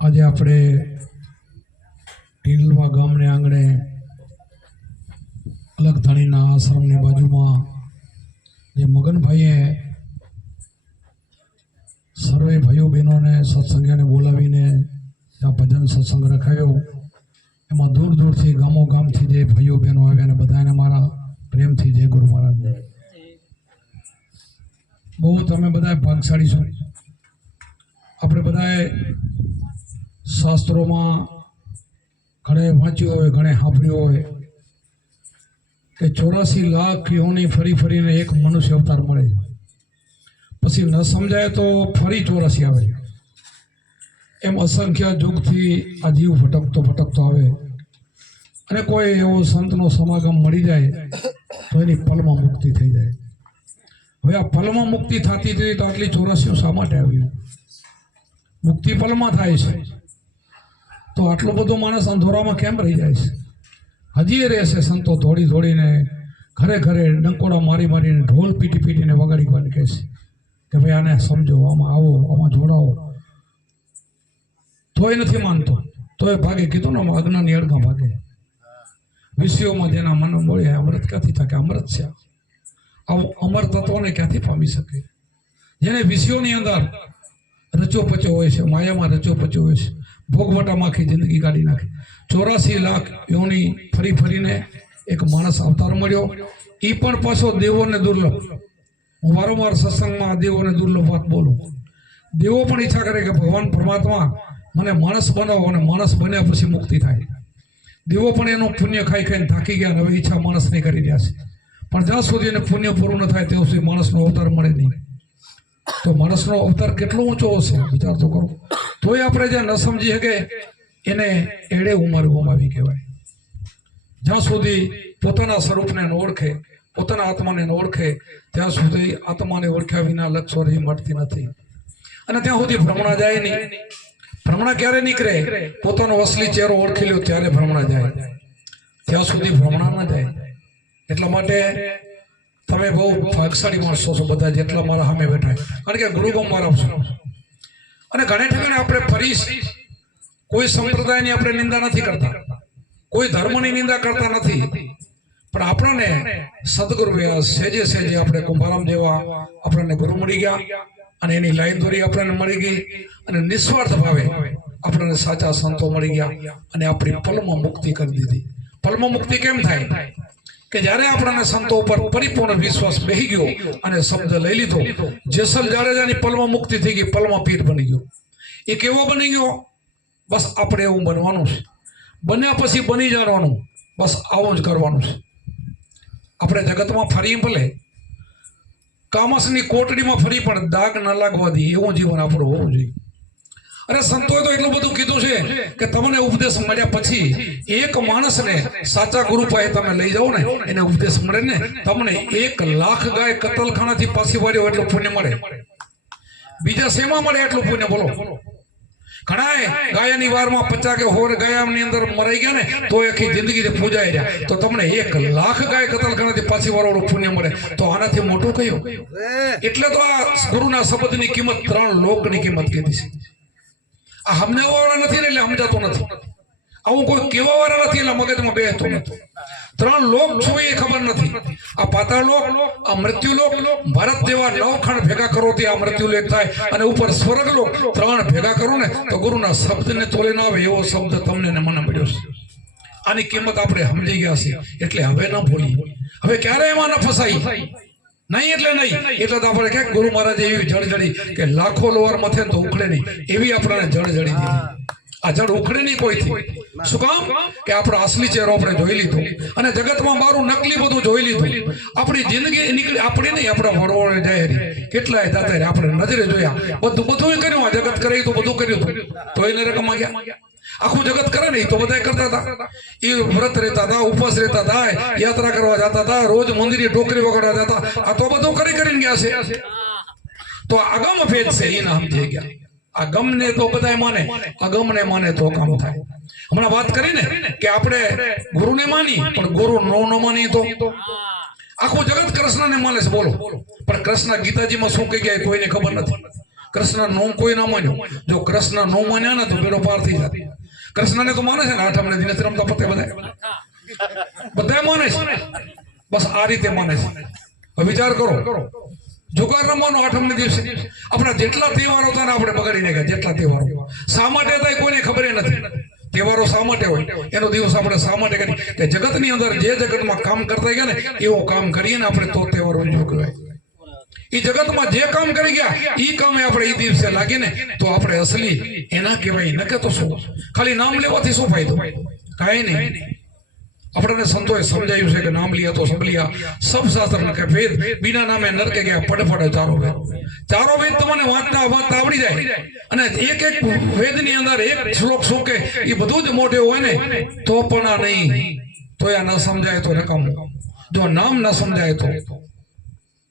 આજે આપણે ઢીલવા ગામને આંગણે અલગ ધણીના આશ્રમની બાજુમાં જે મગનભાઈએ સર્વે ભાઈઓ બહેનોને સત્સંગીને બોલાવીને ત્યાં ભજન સત્સંગ રખાયો, એમાં દૂર દૂરથી ગામો ગામથી જે ભાઈઓ બહેનો આવ્યા અને બધાને મારા પ્રેમથી જય ગુરુ મહારાજ. બહુ તમે બધા ભાગશાળી છો. આપણે બધાએ શાસ્ત્રોમાં ઘણે વાંચ્યું હોય, ઘણે સાંભળ્યું હોય કે 84 લાખ યોની ફરી ફરીને એક મનુષ્ય અવતાર મળે, પછી ન સમજાય તો ફરી 84 આવે. એમ અસંખ્ય યુગથી આ જીવ ભટકતો આવે અને કોઈ એવો સંતનો સમાગમ મળી જાય તો એની પલમાં મુક્તિ થઈ જાય. હવે આ પલમાં મુક્તિ થતી હતી તો આટલી 84 શા માટે આવ્યું? મુક્તિ પલમાં થાય છે તો આટલો બધો માણસ અંધોરામાં કેમ રહી જાય છે? હજી એ રહેશે સંતો દોડી દોડીને ઘરે ઘરે ડંકોડા મારી મારીને ઢોલ પીટી પીટીને વગાડી કહે છે કે ભાઈ આને સમજો, આમાં આવો, આમાં જોડાઓ. તોય નથી માનતો, તોય ભાગે. કીધું ને અજ્ઞાની અડગા ભાગે. વિષયોમાં જેના મન મળે અમૃત ક્યાંથી থাকে? અમૃત છે. આવું અમર તત્વને ક્યાંથી પામી શકે? જેને વિષયોની અંદર રચો પચો હોય છે, માયામાં રચો પચો હોય છે, ભોગવટામાં આખી જિંદગી કાઢી નાખે. 84 લાખ યોની ફરી ફરીને એક માણસ અવતાર મળ્યો, એ પણ પાછો દેવોને દુર્લભ. હું વારંવાર સત્સંગમાં દેવોને દુર્લભ વાત બોલું. દેવો પણ ઈચ્છા કરે કે ભગવાન પરમાત્મા મને માણસ બનાવો અને માણસ બન્યા પછી મુક્તિ થાય. દેવો પણ એનું પુણ્ય ખાઈ ખાઈને થાકી ગયા, હવે ઈચ્છા માણસની કરી રહ્યા છે. પણ જ્યાં સુધી એને પુણ્ય પૂરું ન થાય ત્યાં સુધી માણસનો અવતાર મળે નહીં. તો માણસનો અવતાર કેટલો ઊંચો હશે વિચાર તો કરો. તોય આપણે જે ન સમજી શકે એને એડે ઉંમર ગુમાવી કહેવાય. જ્યાં સુધી પોતાના સ્વરૂપને ન ઓળખે, પોતાના આત્માને ન ઓળખે, ત્યાં સુધી આત્માને ઓળખ્યા વિના લક્ષોરી મળતી નથી. અને ત્યાં સુધી ભ્રમણા જાય નહીં. ભ્રમણા ક્યારે નીકળે? પોતાનો અસલી ચહેરો ઓળખી લ્યો ત્યારે ભ્રમણા જાય, ત્યાં સુધી ભ્રમણા ન જાય. એટલા માટે તમે બહુ ભાગશાળી માણસો છો બધા જેટલા મારા સામે બેઠા, કારણ કે ગુરુગમ મારા છો. અને ઘણે ઠેકાણે આપણે ફરી કોઈ સંપ્રદાયની આપણે નિંદા નથી કરતા, કોઈ ધર્મની નિંદા કરતા નથી, પણ આપણને સદગુરુ સહેજે સહેજે આપણે કુંભારામ જેવા આપણને ગુરુ મળી ગયા અને એની લાઈન દોરી આપણને મળી ગઈ અને નિસ્વાર્થ ભાવે આપણને સાચા સંતો મળી ગયા અને આપણી પલમાં મુક્તિ કરી દીધી. પલમાં મુક્તિ કેમ થાય? કે જ્યારે આપણને સંતો ઉપર પરિપૂર્ણ વિશ્વાસ બેહી ગયો અને શબ્દ લઈ લીધો, જેસલ જાડેજાની પલમાં મુક્તિ થઈ ગઈ, પલમાં પીર બની ગયો. એ કેવો બની ગયો? બસ આપણે એવું બનવાનું છે. બન્યા પછી બની જવાનું, બસ આવું જ કરવાનું છે. આપણે જગતમાં ફરી ભલે કામસની કોટડીમાં ફરી પણ દાગ ન લાગવા દઈએ એવું જીવન આપણું હોવું જોઈએ. અરે સંતોએ તો એટલું બધું કીધું છે કે તમને ઉપદેશ મળ્યા પછી એક માણસને સાચા ગુરુ પાસે તમે લઈ જાઓ ને, એને ઉપદેશ મળે ને, તમને 1 લાખ ગાય કતલખાનાથી પાછી વાળ્યો એટલું પુણ્ય મળે. બીજા શેમાં મળે એટલું પુણ્ય? બોલો. ઘણા ગાયની વારમાં 50 કે 100 ગાયની અંદર મરાઈ ગયા ને તો આખી જિંદગી પૂજાઈ રહ્યા, તો તમને 1 લાખ ગાય કતલખાનાથી પાછી વાળવાનું પુણ્ય મળે. તો આનાથી મોટું કયું? એટલે તો આ ગુરુના શબ્દની કિંમત 3 લોકની કિંમત કીધી છે. આ સમજાવવાવાળા નથી ને એટલે સમજાતો નથી, આવું કોઈ કહેવાવાળા નથી એટલે મગજમાં બેસતો નથી. 3 લોક શું એ ખબર નથી. આ પાતાળ લોક, આ મૃત્યુલોક, ભારત જેવા 9 ખંડ ભેગા કરો તે આ મૃત્યુલોક થાય, અને ઉપર સ્વર્ગલોક 3 ભેગા કરો ને તો ગુરુના શબ્દને તોલે ના આવે એવો શબ્દ તમને ને મને મળ્યો છે. આની કિંમત આપણે સમજી ગયા છે એટલે હવે ન ભૂલી, હવે ક્યારે એમાં ન ફસાઈ નહીં. એટલે નહીં એટલે તો આપણે ક્યાંક ગુરુ મહારાજે એવી જળજડી કે લાખો લોવાર મથે તો ઉખડે નહીં એવી આપણને જળજડી દીધી. આ જળ ઉખડે નહીં કોઈથી. શું કામ? કે આપણો અસલી ચહેરો આપણે જોઈ લીધો અને જગતમાં મારું નકલી બધું જોઈ લીધું. આપણી જિંદગી નીકળી આપણે નહીં, આપણા વડવાળે જાય કેટલાય દાતા આપણે નજરે જોયા, બધું કર્યું. આ જગત કરે તો બધું કર્યું તો એને રકમ ગયા. આખું જગત કરે ને તો બધા કરતા હતા. એ વ્રત રહેતા હતા, ઉપવાસ રહેતા હતા, યાત્રા કરવા જતા હતા, રોજ મંદિરે ટોકરી વગાડવા જતા. આ તો બધું કરીને ગયા છે. તો અગમ ભેદ છે એ ના સમજી ગયા. આ ગમને તો બધા માને, અગમને માને તો કામ થાય. હમણાં વાત કરી ને કે આપણે ગુરુને માની પણ ગુરુ ન માની તો આખું જગત કૃષ્ણને માને છે. બોલો, પણ કૃષ્ણ ગીતાજીમાં શું કહી ગયા કોઈને ખબર નથી. કૃષ્ણ નો કોઈ ના માન્યો, જો કૃષ્ણ નો માન્યા ને તો બેડો પાર થઈ જાય. કૃષ્ણને તો માને છે ને, આઠમને દિને રમતા પતે બધા માને છે, બસ આ રીતે માને છે. હવે વિચાર કરો, જુગાર રમવાનો આઠમને દિવસે આપણા જેટલા તહેવારો હતા ને આપણે બગાડી નાખ્યા. જેટલા તહેવારો શા માટે હતા એ કોઈને ખબર નથી. તહેવારો શા માટે હોય એનો દિવસ આપણે શા માટે કરીએ કે જગતની અંદર જે જગતમાં કામ કરતા ગયા ને એવું કામ કરીએ ને આપણે તો તહેવાર ઉજવો કહેવાય. એ જગતમાં જે કામ કરી ગયા એ કામે આપણે એ દિવસે લાગીએ ને તો આપણે અસલી એના કહેવાય. ન કે તો શું ખાલી નામ લેવાથી શું ફાયદો? કાંઈ નહીં. આપણને સંતોએ સમજાયું છે કે નામ लिया तो सब लिया, सब शास्त्र के वेद बिना नामे नरके ગયા પડપડ ચારો વેદ. ચારો વેદ તમને વાંચતા આવડી જાય અને એક એક વેદની અંદર એક શ્લોક શું કે એ બધું જ મોઢે હોય ને તો પણ આ નહીં, તો આ ન સમજાય તો રકમ. જો નામ ન સમજાય તો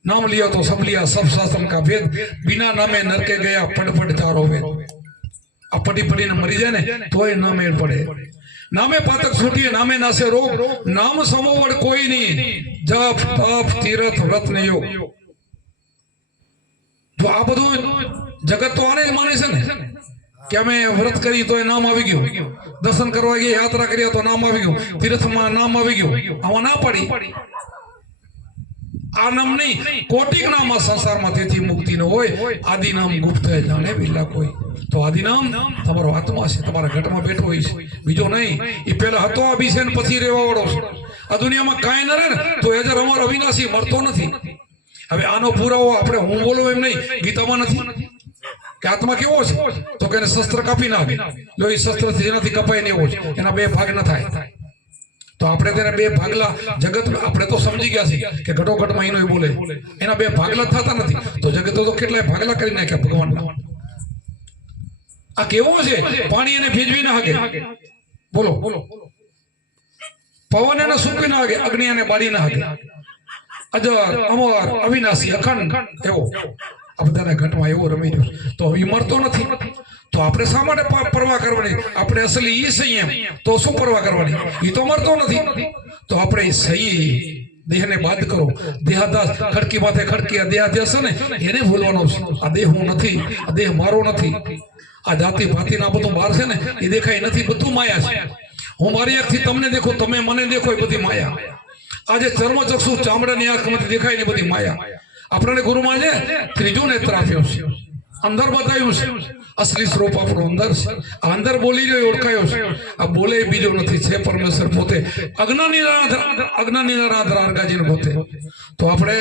नाम लिया तो सब लिया, सब शास्त्र का वेद बिना नामे नरके गया પડપડ ચારો વેદ. આ પડી પડીને મરી જાય ને તોય ના મેળ પડે. नामे पातक छूटिए नामे नासे रोग, नाम समोवड़ कोई नहीं, जप तप तीर्थ व्रत ने योग. जो आ બધું જગત તો આને જ માને છે ને કે અમે વ્રત કરી તો નામ આવી ગયું, દર્શન કરવા ગયા યાત્રા કરી તો નામ આવી ગયું, તીર્થમાં નામ આવી ગયું. આમાં ના પડી. આ નામ નહીં, કોટિક નામ આ સંસારમાં તેથી મુક્તિ ન હોય. આદિ નામ ગુપ્ત જાણે વિલા કોઈ. તો આદિ નામ તમારો આત્મા છે, તમારા ઘટમાં બેઠો હોય છે, બીજો નહીં. એ પહેલા હતો આ બી છે ને પછી રહેવા વાળો છે. આ દુનિયામાં કાંઈ ન રહે ને તો એજર અમારો અવિનાશી મરતો નથી. હવે આનો પુરાવો આપણે હું બોલું એમ નહીં, ગીતામાં નથી કે આત્મા કેવો છે તો કે એને શસ્ત્ર કાપી નાખે. જો એ શસ્ત્ર જેનાથી કપાય ને એવો છે, એના બે ભાગ ન થાય. તો આપણે તેને બે ભાગલા જગત આપણે તો સમજી ગયા છીએ કે ઘટોઘટમાં એનો એ બોલે, એના બે ભાગલા થતા નથી. તો જગત તો કેટલાય ભાગલા કરી નાખ્યા ભગવાનના. આ કેવો છે? પાણી એને ભેજવી ના હકે, બોલો બોલો. પવન એને સૂકવી ના હકે, અગ્નિ એને બાળી ના હકે. અજર અમર અવિનાશી અખંડ એવો આ બધાના ઘટમાં એવો રમી રહ્યો. તો એ મરતો નથી. તો આપણે શા માટે પરવા કરવાની? આપણે અસલી ઈ સંયમ તો શું પરવા કરવાની? એ તો મરતો નથી. તો આપણે સહી દેહને બાદ કરો. દેહાદાસ ખડકી માથે ખડકી આ દેહાદાસ ને એને ભૂલવાનો છે. આ દેહ હું નથી, આ દેહ મારો નથી. આ જાતિ ભાતિના બધું બહાર છે ને એ દેખાય નથી, બધું માયા છે. હું મારી આંખથી તમને દેખું, તમે મને દેખો, એ બધી માયા. આજે ચર્મચક્ષુ ચામડાની આંખમાંથી દેખાય ને બધી માયા. આપણને ગુરુમાં છે ત્રીજું નેત્ર આપ્યો છે, અંદર બતાવ્યું છે. અસલી સ્વરૂપ આપણું અંદર છે. આ અંદર બોલી રહ્યો ઓળખાયો છે. આ બોલે બીજો નથી, છે પરમેશ્વર પોતે. અજ્ઞાની આંધળાજીને પોતે. તો આપણે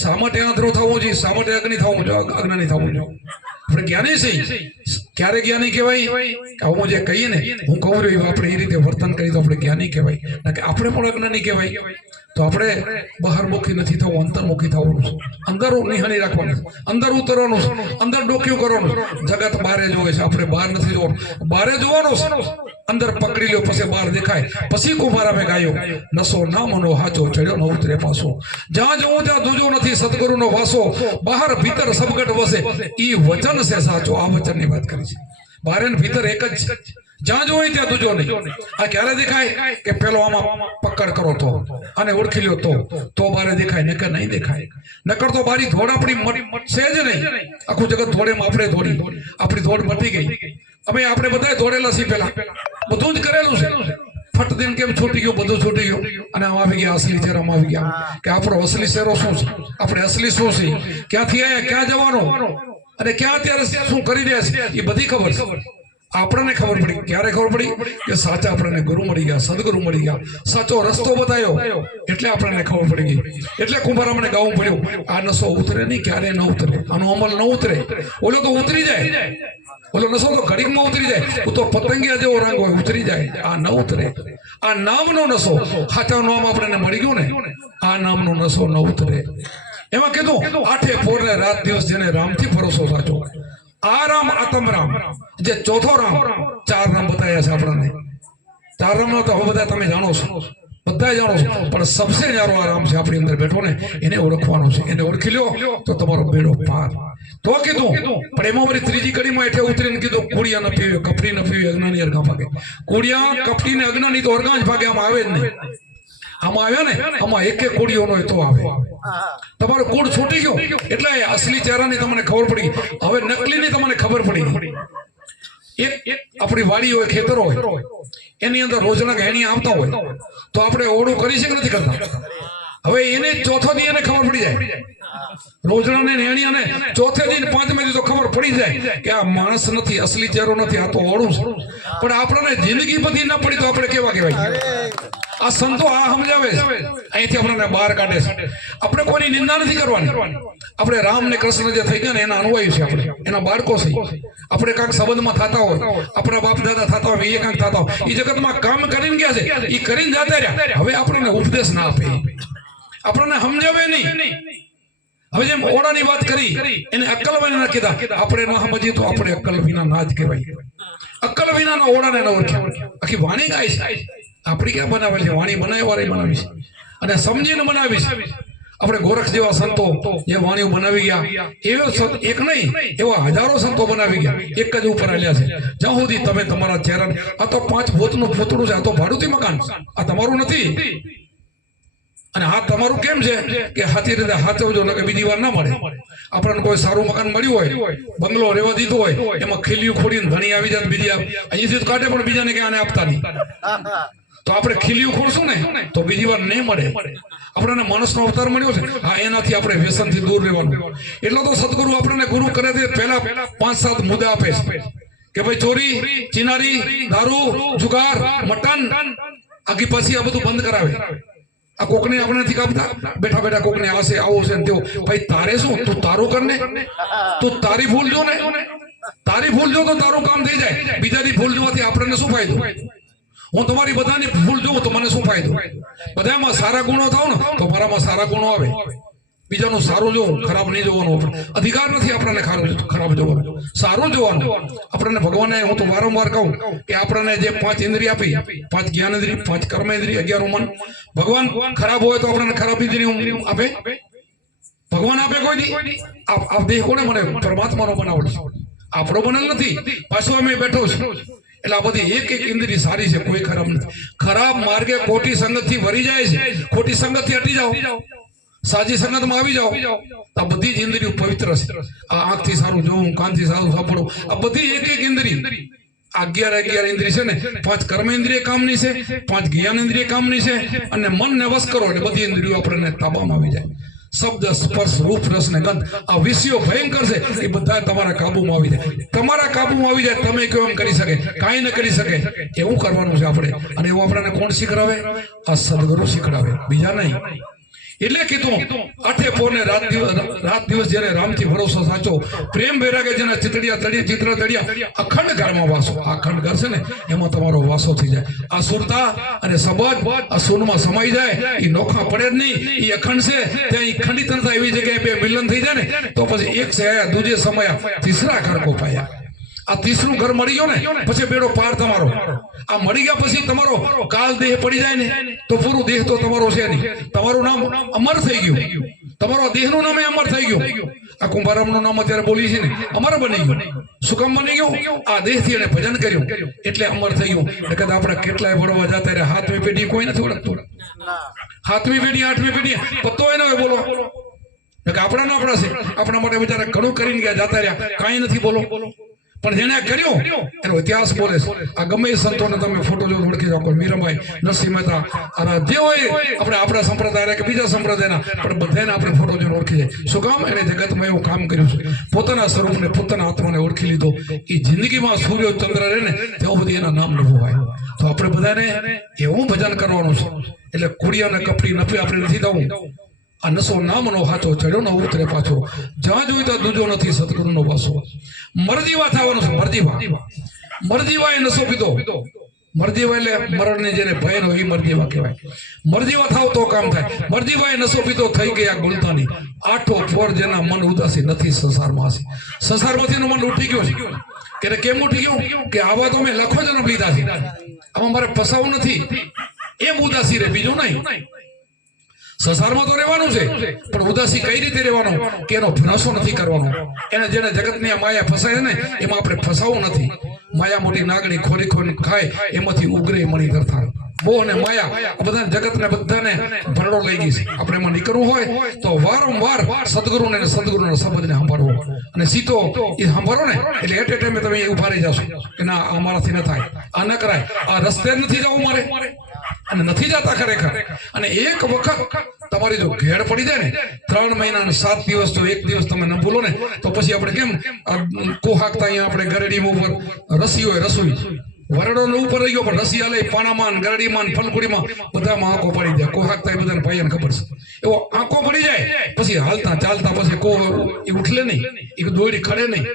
શા માટે આંધળો થવું જોઈએ? શા માટે અજ્ઞાની થવું જોઈએ? અજ્ઞાની થવું જોઈએ. આપણે જ્ઞાની છીએ. ક્યારે જ્ઞાની કહેવાય? હું જે કહીએ ને હું કહું રહ્યું આપણે એ રીતે વર્તન કરી તો આપણે જ્ઞાની કહેવાય, કે આપણે પણ અજ્ઞાની કહેવાય. તો આપણે બહારમુખી નથી થવું, અંતર્મુખી થવાનું છે. અંદર નિહાળી રાખવાનું, અંદર ઉતરવાનું છે, અંદર ડોક્યું કરવાનું. જગત બારે જોવે છે, આપણે બહાર નથી જોવાનું. બારે જોવાનું છે, અંદર પકડી લ્યો પછી બહાર દેખાય. પછી કુમાર અમે ગાયો નસો નામનો હાચો ચડ્યો ન ઉતરે પાછો. જ્યાં જોવું ત્યાં દૂજો નથી, સદગુરુનો વાસો. બહાર ભીતર સબગટ વસે, ઈ વચન છે સાચો. આ વચનની વાત કરી છે. બહાર ને ભીતર એક જ છે. જ્યાં જોઈ ત્યાં દૂજો નહીં. આ ક્યારે દેખાય કે પેલો આમાં પકડ કરો તો, અને ઓળખી લ્યો તો બારે દેખાય, નકર નહીં દેખાય. નકર તો બારી ધોડ આપણી છે જ નહીં. આખું જગત ધોડેમાં આપણે દોડી, આપણી ધોડ મટી ગઈ. હવે આપણે બધા દોડેલા છીએ, પેલા બધું જ કરેલું છે. ફટ દિન કેમ છૂટી ગયું? બધું છૂટી ગયું અને આમ આવી ગયા અસલી ચહેરામાં આવી ગયા કે આપણો અસલી ચહેરો શું છે, આપણે અસલી શું છે, ક્યાંથી આવ્યા, ક્યાં જવાનું અને ક્યાં અત્યારે શું કરી રહ્યા છે, એ બધી ખબર છે. આપણને ખબર પડી. ક્યારે ખબર પડી? કે સાચા આપણને ગુરુ મળી ગયા, સદગુરુ મળી ગયા, સાચો રસ્તો બતાવ્યો, એટલે આપણને ખબર પડી ગઈ. એટલે કુંભાર અમને ગાવું પડ્યું, આ નસો ઉતરે નહીં, ક્યારે ન ઉતરે, આનો અમલ ન ઉતરે. ઓલો તો ઉતરી જાય, ઓલો નસો તો ઘડીકમાં ઉતરી જાય. હું તો પતંગિયા જેવો રંગ હોય, ઉતરી જાય. આ ન ઉતરે. આ નામનો નસો, સાચા નામ આપણને મળી ગયું ને, આ નામનો નસો ન ઉતરે. એમાં કીધું આઠે પોરને રાત દિવસ જેને રામથી ભરોસો સાચો. આ રામ આતમ રામ, જે ચોથો રામ. ચાર રામ બતાવ્યા છે આપણને. ચાર રામ તો હવે બધા તમે જાણો છો, બધા જાણો છો, પણ સબસે ન્યારો આ રામ છે આપણી અંદર બેઠો ને, એને ઓળખવાનો છે. એને ઓળખી લ્યો તો તમારો બેડો પાર. તો કીધું પણ એમાં વળી ત્રીજી કડીમાં એટલે ઉતરીને કીધું કુડિયા ન પીવે, કપડી ન પીવે, અજ્ઞાની અરગા ભાગે. કુડિયા, કપટી ને અજ્ઞાની તો અરગા જ ભાગે, આમાં આવે જ નહીં. આમાં આવ્યા ને આમાં એક કોળીઓ નો તો આવે તમારો કુળ છૂટી ગયો એટલે અસલી ચહેરાની તમને ખબર પડી હવે નકલીની તમને ખબર પડી એક આપણી વાડી હોય ખેતર હોય એની અંદર રોજના ગહેણી આવતા હોય તો આપણે ઓળું કરી છે કે નથી કરતા હવે એને ચોથો દી એને ખબર પડી જાય રોજના ને નેણી અને ચોથે દી પાંચમે દી તો ખબર પડી જાય કે આ માણસ નથી અસલી ચહેરો નથી આ તો ઓળું છે પણ આપણને જિંદગી બધી ન પડી તો આપણે કેવા કહેવાય આ સંતો આ સમજાવે છે અહીંથી આપણને બહાર કાઢે છે આપણે કોઈની નિંદા નથી કરવાની આપણે રામ ને કૃષ્ણ જે થઈ ગયા ને એના અનુયાયી છે આપણે એના બાળકો છે આપણે કાંક સંબંધમાં થતા હોય આપણા બાપ દાદા થતા હોય એ કાંક થતા હોય એ જગતમાં કામ કરીને ગયા છે એ કરીને જતા રહ્યા હવે આપણને ઉપદેશ ના આપે આપણને સમજાવે નહીં હવે જેમ ઓળાની વાત કરી એને અક્કલ વિના ના કીધા આપણે ના સમજીએ તો આપણે અક્કલ વિના ના જ કહેવાય અક્કલ વિનાના ઓળાને ન ઓળખ્યા આખી વાણી ગાય છે આપણી ક્યાં બનાવે છે વાણી બનાવવાળી બનાવી છે અને સમજીને બનાવી છે આપણે ગોરખ જેવા સંતો જે વાણીઓ બનાવી ગયા એવો એક નહીં એવા હજારો સંતો બનાવી ગયા એક જ ઉપર આલ્યા છે જ્યાં સુધી તમે તમારા ચહેરા આ તો 5 ભૂતનું પૂતળું છે આ તો ભાડુતી મકાન આ તમારું નથી અને હા તમારું કેમ છે કે હાથી રીતે હાચવજો ન કે બીજી વાર ના મળે આપણને કોઈ સારું મકાન મળ્યું હોય બંગલો રહેવા દીધો હોય એમાં ખીલિયું ખોડીને ધણી આવી જાય બીજી અહીંથી કાઢે પણ બીજાને કે આને આપતા નહીં તો આપણે ખીલિયું ખોડશું ને તો બીજી વાર નહીં મળે આપણને માણસનો અવતાર મળ્યો છે હા એનાથી આપણે વ્યસનથી દૂર રહેવાનું એટલો તો સદગુરુ આપણને ગુરુ કરે છે પહેલા 5-7 મુદ્દા આપે છે કે ભાઈ ચોરી ચિનારી દારૂ જુગાર મટન આગી પાછી આ બધું બંધ કરાવે આ કોકને આપણે નથી કાપતા બેઠા બેઠા કોકને આશે આવો છે ને તેવો ભાઈ તારે શું તું તારું કરને તું તારી ભૂલ જો ને તારી ભૂલ જો તો તારું કામ થઈ જાય બીજાની ભૂલ જોવાથી આપણને શું ફાયદો હું તમારી બધાની ભૂલ જોઉં તો મને શું ફાયદો બધામાં સારા ગુણો થાવ ને તો મારામાં સારા ગુણો આવે બીજાનું સારું જોવું ખરાબ નહીં જોવાનું અધિકાર નથી આપણને ખરાબ જોવાનો સારું જોવાનું આપણને ભગવાને હું તો વારંવાર કહું કે આપણને જે 5 ઇન્દ્રિય આપી 5 જ્ઞાન ઇન્દ્રિય 5 કર્મ ઇન્દ્રિય 11 મન ભગવાન ખરાબ હોય તો આપણને ખરાબ ઇન્દ્રિય આપે ભગવાન આપે કોઈ દી આ દેહ કોને મને પરમાત્માનો બનાવડે આપણો બનેલ નથી પાછું અમે બેઠો છું એટલે આ બધી એક ઇન્દ્રિય સારી છે કોઈ ખરાબ નથી ખરાબ માર્ગે ખોટી સંગતથી વરી જાય છે ખોટી સંગતથી હટી જાઓ સાજી સંગતમાં આવી જાઓ આ બધી જ ઇન્દ્રિયો પવિત્ર છે આ આંખથી સારું જોવું કાનથી સારું સાંભળવું આ બધી એક ઇન્દ્રિય 11 ઇન્દ્રિય છે ને 5 કર્મ ઇન્દ્રિય કામની છે 5 જ્ઞાન ઇન્દ્રિય કામની છે અને મનને વશ કરો એટલે બધી ઇન્દ્રિયો આપણને તાબામાં આવી જાય શબ્દ સ્પર્શ રૂપ રસ ને ગંધ આ વિષયો ભયંકર છે એ બધા તમારા કાબુમાં આવી જાય તમારા કાબુમાં આવી જાય તમે કેમ કરી શકે કાંઈ ન કરી શકે એવું કરવાનું છે આપણે અને એવું આપણને કોણ શીખડાવે આ સદગુરુ શીખડાવે બીજા નહીં એટલે કીધું આઠે પોરને રાત દિવસ જેને રામથી ભરોસો સાચો પ્રેમ વૈરાગે જેના ચિત્ર તળિયા અખંડ ઘરમાં વાસો આ અખંડ ઘર છે ને એમાં તમારો વાસો થઈ જાય આ સુરતા અને સબજ આ સોનમાં સમાઈ જાય એ નોખા પડે જ નહીં એ અખંડ છે ત્યાં એ ખંડિતનતા એવી જગ્યાએ બે મિલન થઈ જાય ને તો પછી એક છે આયા દૂજે સમયા તીસરા ઘર કો પાયા આ તીસરું ઘર મળી ગયો ને પછી બેડો પાર તમારો આ મળી ગયા પછી તમારો કાલ દેહ પડી જાય ને તો પૂરું દેહ તો તમારો છે નહીં તમારું નામ અમર થઈ ગયું તમારો દેહનું નામ અમર થઈ ગયું આ કુંભારામનું નામ અત્યારે બોલી છે ને અમર બની ગયું શું કામ બની ગયું આ દેહથી એને ભજન કર્યું એટલે અમર થઈ ગયું એટલે આપણે કેટલાય ભણવા જતા રહ્યા 7મી પેઢી કોઈ નથી ઓળખતું 7મી પેઢી 8મી પેઢી પત્તો એને બોલો આપણા છે આપણા માટે બિચારા ઘણું કરીને ગયા જતા રહ્યા કાંઈ નથી બોલો પણ જેને કર્યું એનો ઇતિહાસ બોલે છે આ ગમે એ સંતોને તમે ફોટો જો ઓળખી જાઓ કોઈ મીરાબાઈ નરસિંહ મહેતા અને જે હોય આપણે આપણા સંપ્રદાય કે બીજા સંપ્રદાયના પણ બધાને આપણે ફોટો જોઈને ઓળખી જાય શું કામ એને જગતમાં એવું કામ કર્યું છે પોતાના સ્વરૂપને પોતાના આત્માને ઓળખી લીધો એ જિંદગીમાં સૂર્ય ચંદ્ર રહે ને ત્યાં બધી એના નામ લખવાય તો આપણે બધાને એવું ભજન કરવાનું છે એટલે કુડિયા અને કપડી નફી આપણે નથી દઉં આ નસો નામનો હાથો ચડ્યો ન ઉતરે પાછો જ્યાં જોઈ ત્યાં દૂજો નથી સદગુરુનો વાસો મરજીવા થવાનું છે મરજીવા એ નસો પીધો મરજીવા એટલે મરણને જેને ભય નો એ મરજીવા કહેવાય મરજીવા થાવ તો કામ થાય મરજીવા એ નસો પીધો થઈ ગયા ગુલતાની આઠો ફોર જેના મન ઉદાસી નથી સંસારમાં હશે સંસારમાંથી મન ઉઠી ગયો છે કે કેમ ઉઠી ગયું કે આવા તો મેં લખો જન્મ લીધા છે આમાં મારે ફસાવું નથી એમ ઉદાસી રે બીજું નહીં સંસારમાં તો રહેવાનું છે પણ ઉદાસી કઈ રીતે રહેવાનું કે એનો ભનાસો નથી કરવાનો એને જેને જગતની માયા ફસાય ને એમાં આપણે ફસાવું નથી માયા મોટી નાગણી ખોરી ખાય એમાંથી ઉગરે મણી કરતા મોહ ને માયા આ બધા જગતને બધાને ભરડો લઈ ગઈ છે. આપણે એમાં નીકળવું હોય તો વારંવાર સદગુરુને શબ્દને સાંભળવો અને સીધો એ સાંભળો ને એટલે એટ એ ટાઈમે તમે ઉભા રહી જશો કે ના અમારાથી ન થાય, આ ન કરાય, આ રસ્તે નથી જવું મારે અને નથી જતા ખરેખર. અને એક વખત તમારી જો ઘેડ પડી જાય ને 3 મહિના અને 7 દિવસ જો એક દિવસ તમે ન ભૂલો ને તો પછી આપણે કેમ કોહાકતા અહીંયા આપણે ગરડીમાં ઉપર રસી હોય રસોઈ વરડો ઉપર રહી ગયો પણ રસી હાલે પાણામાં ગરડીમાં ફલકુડીમાં બધામાં આંખો પડી જાય. કોહાકતા એ બધાને ભાઈને ખબર છે એવો આંખો પડી જાય પછી હાલતા ચાલતા પછી કો એ ઉઠલે નહીં, એ દોડી ખડે નહીં.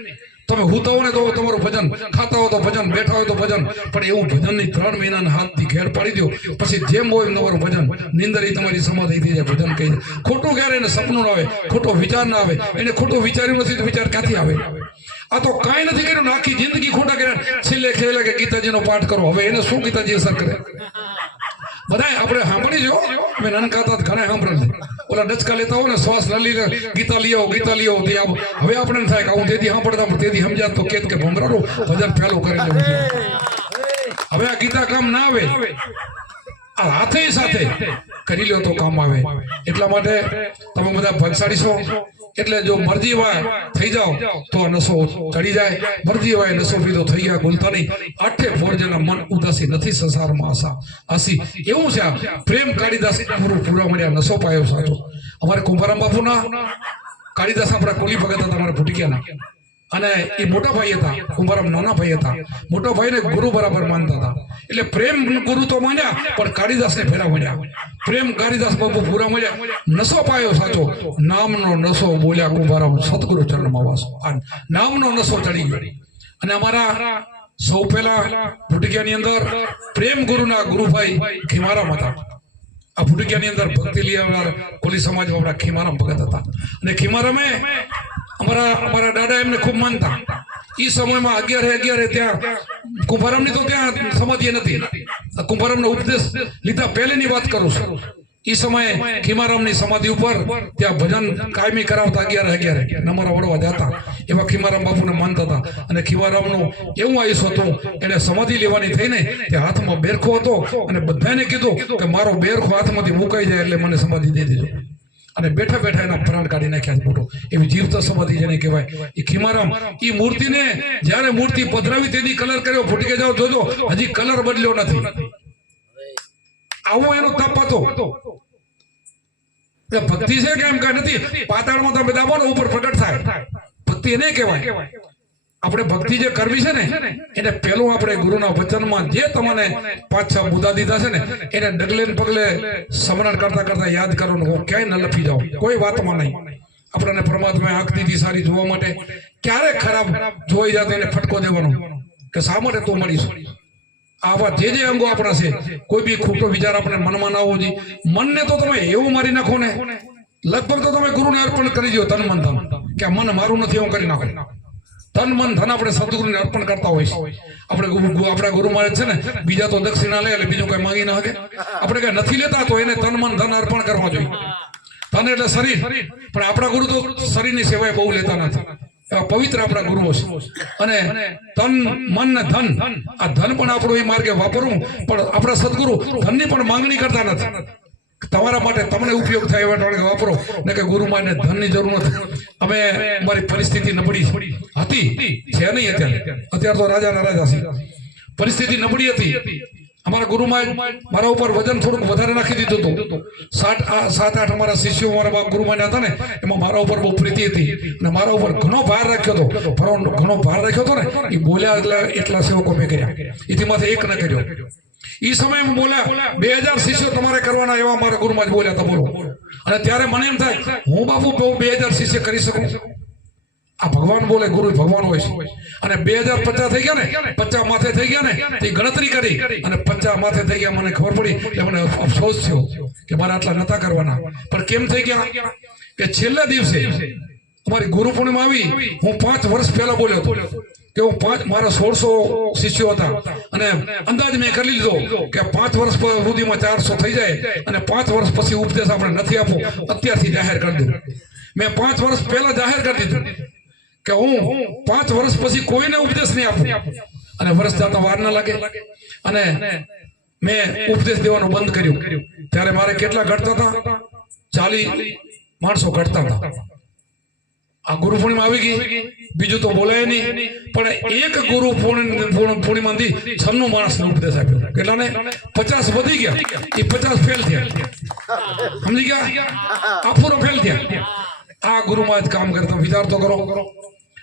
તમે હુતા હો ને તો તમારું ભજન, ખાતા હો તો ભજન, બેઠા હોય તો ભજન, પણ એવું ભજન નહીં. 3 મહિનાના હાથથી ઘેર પાડી દો પછી જેમ હોય તમારું ભજન નિંદર તમારી સમાધિ થઈ જાય. ભજન કહી જાય ખોટું ક્યારે એને સપનું ના આવે, ખોટો વિચાર ના આવે. એને ખોટું વિચાર્યું નથી તો વિચાર ક્યાંથી આવે? આ તો કાંઈ નથી કર્યું ને આખી જિંદગી ખોટા કર્યા. છેલ્લે ખેલે કે ગીતાજીનો પાઠ કરો, હવે એને શું ગીતાજી અસર કરે? બધા આપણે સાંભળી જો મેં નાનકા હતા ઘણા સાંભળેલું. ઓલા ડચકા લેતા હોય ને શ્વાસ લલી ગીતા લઈ આવો હવે આપણે થાય કે હું તેથી સાંભળતા તેથી સમજાત તો કે ભમરાનું ભજન ફેલું કરી લેવું. હવે આ ગીતા કામ ના આવે, આ હાથે સાથે કરી લ્યો તો કામ આવે. એટલા માટે તમે બધા ભગસાડીશો એટલે જો મરજી હોય થઈ જાઓ તો નશો ચડી જાય, મરજી હોય નશો પીધો થઈ ગયા ભૂલતા નહીં. 8 ફોરજના મન ઉદાસી નથી સંસારમાં આશા આસી. એવું છે આ પ્રેમ કાળીદાસ પૂરા મળ્યા નશો પાયો સાચો. અમારે કુંભારામ બાપુના કાળીદાસ આપણા કોલી ભગત હતા અમારા ભૂટિયાના અને એ મોટા ભાઈ હતા, કુંભારામ નાના ભાઈ હતા. મોટા ભાઈને ગુરુ બરાબર માનતા હતા એટલે પ્રેમ ગુરુ તો માન્યા પણ કાળીદાસને ફેરા મળ્યા. પ્રેમ કાળીદાસ બાપુ પૂરા મળ્યા, નશો પાયો સાચો, નામનો નશો બોલ્યા કુંભારામ સતગુરુ ચરણમાં વાસો. આ નામનો નશો ચડી ગયો. અને અમારા સૌ પહેલા ભૂટિયાની અંદર પ્રેમ ગુરુના ગુરુભાઈ ખીમારામ હતા. આ ભૂટિયાની અંદર ભક્તિ લેવા કોલી સમાજમાં આપણા ખીમારામ ભગત હતા અને ખીમારામે અમારા દાદા એમને ખૂબ માનતા. એ સમયમાં 11 ત્યાં કુંભારામની તો ત્યાં સમાધિ નથી. કુંભારામનો ઉપદેશ લીધા પહેલેની વાત કરું છું. એ સમયે ખીમારામની સમાધિ ઉપર ત્યાં ભજન કાયમી કરાવતા 11 નંબર વડવા જતા. એવા ખીમારામ બાપુને માનતા હતા અને ખીમારામનું એવું આયુષ હતું એને સમાધિ લેવાની થઈને તે હાથમાં બેરખો હતો અને બધાને કીધું કે મારો બેરખો હાથમાંથી મુકાઈ જાય એટલે મને સમાધિ દઈ દેજો. અને બેઠા બેઠા એના પ્રાણ કાઢી નાખ્યા મોટો. એવી જીવતા સમાધિ જેને કહેવાય. એ ખીમારામ એ મૂર્તિને જ્યારે મૂર્તિ પધરાવી તેથી કલર કર્યો. ફૂટી જાઓ જોજો હજી કલર બદલ્યો નથી. આવો એનો તપ હતો. ભક્તિ છે કે એમ કઈ નથી. પાતાળમાં તમે દાબો ને ઉપર પ્રગટ થાય. ભક્તિ એને કહેવાય. આપણે ભક્તિ જે કરવી છે ને એને પેલું આપણે ગુરુના વચનમાં જે તમને 5-6 મુદ્દા દીધા છે ને એને ડગલે ને પગલે સ્મરણ કરતા કરતા યાદ કરો ને ક્યાંય ન લપી જાઓ કોઈ વાતમાં નહીં. આપણને પરમાત્માએ આંખ દીધી સારી જોવા માટે, ક્યારે ખરાબ જોઈ જાય એને ફટકો દેવાનો કે શા માટે તું મળીશું. આવા જે અંગો આપણા છે કોઈ બી ખોટો વિચાર આપણે મનમાં ના આવવો જોઈએ. મનને તો તમે એવું મારી નાખો ને લગભગ તો તમે ગુરુને અર્પણ કરી દો તન મન ધન કે આ મન મારું નથી એવું કરી નાખો. તન મન ધન આપણે સદગુરુને અર્પણ કરતા હોય છે. આપણે આપણા ગુરુ મહારાજ છે ને બીજા તો દક્ષિણા લે એટલે બીજું કઈ માંગી ના શકે. આપણે કઈ નથી લેતા તો એને તન મન ધન અર્પણ કરવા જોઈએ. તન એટલે શરીર, પણ આપણા ગુરુ તો શરીરની સેવાએ બહુ લેતા નથી. એવા પવિત્ર આપણા ગુરુઓ છે. અને તન મન ને ધન, આ ધન પણ આપણું એ માર્ગે વાપરવું, પણ આપણા સદગુરુ ધનની પણ માંગણી કરતા નથી. તમારા માટે તમને ઉપયોગ થાય એવા ટાણે વાપરો ને કે ગુરુમાં ને ધનની જરૂર નથી. અમે અમારી પરિસ્થિતિ નબળી હતી છે નહીં અત્યારે તો રાજાના રાજા છે. પરિસ્થિતિ નબળી હતી. અમારા ગુરુમાં મારા ઉપર વજન થોડુંક વધારે નાખી દીધું હતું. 7-8 અમારા શિષ્યો મારા ગુરુમાં હતા ને એમાં મારા ઉપર બહુ પ્રીતિ હતી અને મારા ઉપર ઘણો ભાર રાખ્યો હતો. ઘણો ભાર રાખ્યો હતો ને એ બોલ્યા એટલા સેવકો મેં કર્યા, એથી માથે એક ન કર્યો. એ સમયમાં બોલ્યા 2000 શિષ્યો તમારે કરવાના એવા મારા ગુરુમાં જ બોલ્યા હતા. બોલો. અને ત્યારે મને એમ થાય હું બાપુ 2000 શિષ્ય કરી શકું? આ ભગવાન બોલે, ગુરુ ભગવાન હોય છે. અને 2050 થઈ ગયા ને, 50 માથે થઈ ગયા ને તે ગણતરી કરી અને 50 માથે થઈ ગયા. મને ખબર પડી કે મને અફસોસ થયો કે મારે આટલા નતા કરવાના. પણ કેમ થઈ ગયા કે છેલ્લા દિવસે અમારી ગુરુ પૂર્ણિમા આવી, હું 5 વર્ષ પહેલા બોલ્યો હતો કે હું મારા 1600 શિષ્યો હતા અને અંદાજ મેં કરી લીધો કે 5 વર્ષ સુધીમાં 400 થઈ જાય અને 5 વર્ષ પછી ઉપદેશ આપણે નથી આપવો, અત્યારથી જાહેર કરી દઉં. મેં 5 વર્ષ પહેલા જાહેર કરી દીધું કે હું 5 વર્ષ પછી કોઈને ઉપદેશ નહીં આપું અને વર્ષ જતા વાર ના લાગે. અને મેં ઉપદેશ દેવાનું બંધ કર્યું ત્યારે મારે કેટલા ઘટતા હતા? 40 માણસો ઘટતા હતા. આ ગુરુ પૂર્ણિમા આવી ગઈ, બીજું તો બોલાય નહીં, પણ એક ગુરુ પૂર્ણિમાથી 96 માણસને ઉપદેશ આપ્યો. કેટલાને? 50 વધી ગયા, એ 50 ફેલ થયા. સમજી ગયા? આ પૂરો ફેલ થયા. આ ગુરુમાં જ કામ કરતા વિચાર તો કરો.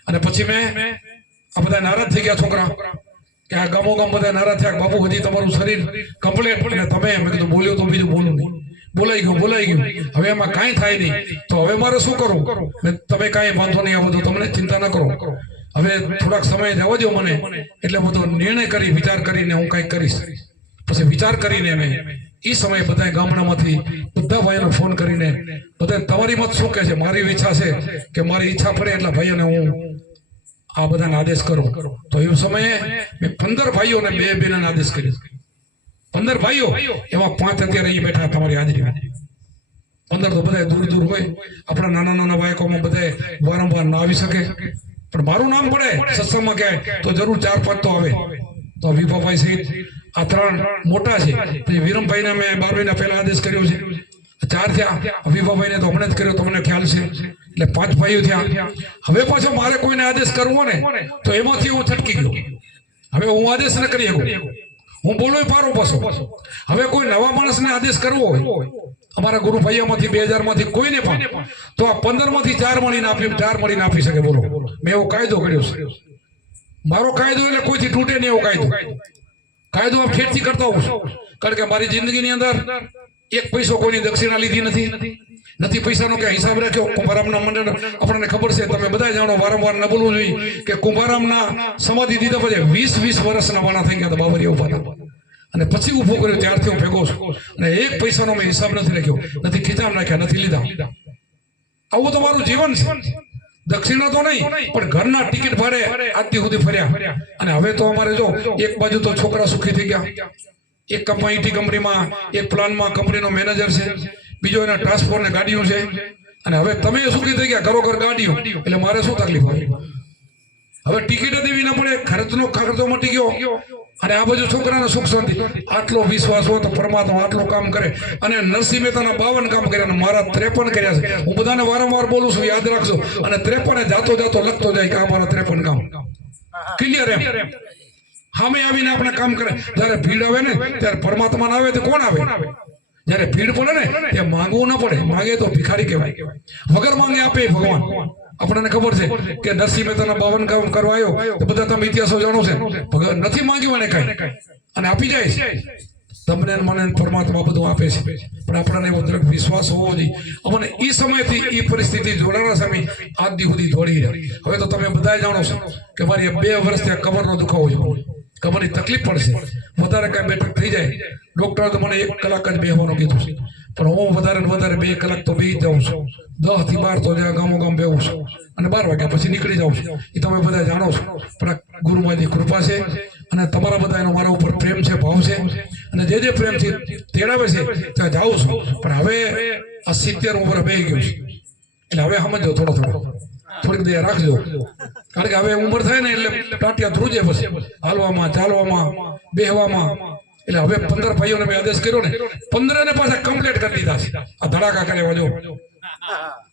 અને પછી મેં આ બધા નારાજ થઈ ગયા છોકરા કે આ ગામો ગામ બધા નારાજ થયા, બાપુ હજી તમારું શરીર કમ્પ્લેટ અને તમે મેં કીધું બોલ્યો તો બીજું બોલું નહીં. બોલાઈ ગયું. હવે એમાં કાંઈ થાય નહીં તો હવે મારે શું કરવું? તમે કાંઈ વાંધો નહીં, આ બધું તમને ચિંતા ન કરો. હવે થોડાક સમય જવા દો મને, એટલે બધો નિર્ણય કરી વિચાર કરીને હું કંઈક કરીશ. પછી વિચાર કરીને મેં એ સમયે બધા ગામડામાંથી બધા ભાઈઓને ફોન કરીને બધા તમારી મત શું કહે છે? મારી ઈચ્છા છે કે મારી ઈચ્છા પડે એટલા ભાઈઓને હું આ બધાને આદેશ કરું. તો એ સમયે મેં 15 ભાઈઓને 2 બહેનોને આદેશ કર્યો. 15 ભાઈઓ, એમાં 5 અત્યારે અહીં બેઠા તમારી હાજરી. 15 તો બધા દૂર દૂર હોય. આપણા નાના નાના બાળકોમાં બધા વારંવાર ના આવી શકે, પણ મારું નામ પડે સત્સંગમાં ક્યાંય તો જરૂર 4-5 તો આવે. તો વિભાભાઈ સહિત આ 3 મોટા છે. પછી વિરમભાઈને મેં 12 મહિના પહેલા આદેશ કર્યો છે. 4 થયા. વિભાભાઈને તો હમણાં જ કર્યો, તમને ખ્યાલ છે. એટલે 5 ભાઈઓ થયા. હવે પાછો મારે કોઈને આદેશ કરવો ને તો એમાંથી હું છટકી ગયો. હવે હું આદેશ ન કરી શકું, હું બોલો પારો પાછો. હવે કોઈ નવા માણસને આદેશ કરવો હોય અમારા ગુરુ ભાઈઓમાંથી 2000 માંથી કોઈને પણ, તો આ 15 માંથી 4 મળીને આપી શકે. બોલો, મેં એવો કાયદો કર્યો છે. મારો કાયદો એટલે કોઈથી તૂટે નહીં એવો કાયદો આમ ખેડથી કરતા હોઉં છું. કારણ કે મારી જિંદગીની અંદર 1 પૈસો કોઈની દક્ષિણા લીધી નથી પૈસાનો કે હિસાબ રાખ્યો. કુંભારામના મંડળ આપણને ખબર છે, તમે બધા જાણો, વારંવાર ન બોલવું જોઈએ કે કુંભારામના સમાધિ દીધા પછી 20 વર્ષના વાણા થઈ ગયા હતા બાબરિયા ઉભા હતા, અને પછી ઊભું કર્યું ત્યારથી હું ભેગો છું. અને 1 પૈસાનો મેં હિસાબ નથી રાખ્યો, નથી ખીચામ નાખ્યા, નથી લીધા. આવું તો મારું જીવન છે. દક્ષિણા તો નહીં, પણ ઘરના ટિકિટ ભાડે આજથી સુધી ફર્યા. અને હવે તો અમારે જો એક બાજુ તો છોકરા સુખી થઈ ગયા, એક કંપનીમાં એક પ્લાનમાં કંપનીનો મેનેજર છે, બીજો એના ટ્રાન્સપોર્ટ ને ગાડીઓ છે. અને હવે તમે સુખી થઈ ગયા, ઘરો ગાડીઓ, એટલે મારે શું તકલીફ હોય? હવે ટિકિટ દેવી ના પડે, ખર્ચો મટી ગયો. અને આ બાજુ છોકરાને સુખ શાંતિ. આટલો વિશ્વાસ હોય તો પરમાત્મા આટલું કામ કરે. અને નરસિંહ મહેતાના 52 કામ કર્યા અને મારા 53 કર્યા છે. હું બધાને વારંવાર બોલું છું, યાદ રાખજો. અને 53 જાતો લખતો જાય કે આ મારા 53 કામ ક્લિયર. એમ સામે આવીને આપણે કામ કરે. જયારે ભીડ આવે ને ત્યારે પરમાત્મા ના આવે તો કોણ આવે? જયારે ભીડ પડે ને ત્યાં માંગવું ના પડે, માંગે તો ભિખારી કહેવાય. વગર માંગે આપે ભગવાન. આપણને ખબર છે કે નરસિંહ મહેતાના 52 કામ કરવા આવ્યો તો બધા તમે ઇતિહાસો જાણો છે. ભગવાન નથી માંગ્યું એને કઈ, અને આપી જાય છે. તમને મને પરમાત્મા બધું આપે છે, પણ આપણને એવો દ્રઢ વિશ્વાસ હોવો જોઈએ. અમને એ સમયથી એ પરિસ્થિતિ જોડાણા સામે આજ દી સુધી જોડી રહ્યા. હવે તો તમે બધા જાણો છો કે મારી 2 વર્ષ ત્યાં કમરનો દુખાવો છે, કમરની તકલીફ પડશે. વધારે કઈ બેઠક થઈ જાય, ડોક્ટરે તો મને 1 કલાક જ બેસવાનું કીધું છે, પણ હું વધારે ને વધારે 2 કલાક તો બેસી જાઉં છું. 10 થી 12 તો જ્યાં ગામો ગામ બેહું છું, અને 12 વાગ્યા પછી નીકળી જાઉં છું. એ તમે બધા જાણો છો. પણ ગુરુમાની કૃપા છે, અને તમારા બધાનો મારા ઉપર પ્રેમ છે, ભાવ છે, અને જે પ્રેમથી તેડાવે છે ત્યાં જાઉં છું. પણ હવે આ 70 ઉપર બેસી ગયું છે, એટલે હવે સમજો થોડીક દયા રાખજો. કારણ કે હવે ઉંમર થાય ને એટલે ટાટિયા ધ્રુજે પછી હાલવામાં, ચાલવામાં, બેહવામાં. એટલે હવે 15 ભાઈઓને મેં આદેશ કર્યો ને, 15 ને પાછા કમ્પ્લીટ કરી દીધા છે. આ ધડાકા કરે જો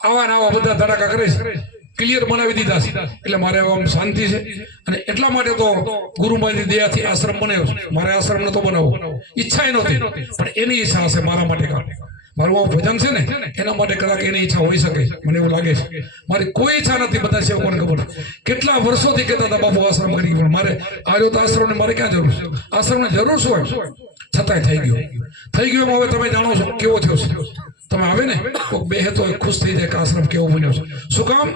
આવા બધા ધડાકા કરે છે, ક્લિયર બનાવી દીધા છે. એટલે મારે આમ શાંતિ છે. અને એટલા માટે તો ગુરુમાની દયાથી આશ્રમ બનાવ્યો છે. મારે આશ્રમ નતો બનાવવો, ઈચ્છા નહોતી, પણ એની ઈચ્છા હશે મારા માટે. મારું આ ભજન છે ને એના માટે કદાચ એની ઈચ્છા હોઈ શકે, મને એવું લાગે છે. મારી કોઈ ઈચ્છા નથી. બધા સેવકોને ખબર કેટલા વર્ષોથી કહેતા હતા બાપુ આશ્રમ કરી, પણ મારે આવ્યો તો આશ્રમને મારે ક્યાં જરૂર છે? આશ્રમને જરૂર શું હોય? છતાંય થઈ ગયો. હવે તમે જાણો છો કેવો થયો છે. તમે આવે ને તો બે તો ખુશ થઈ જાય કે આશ્રમ કેવો બન્યો છે. શું કામ?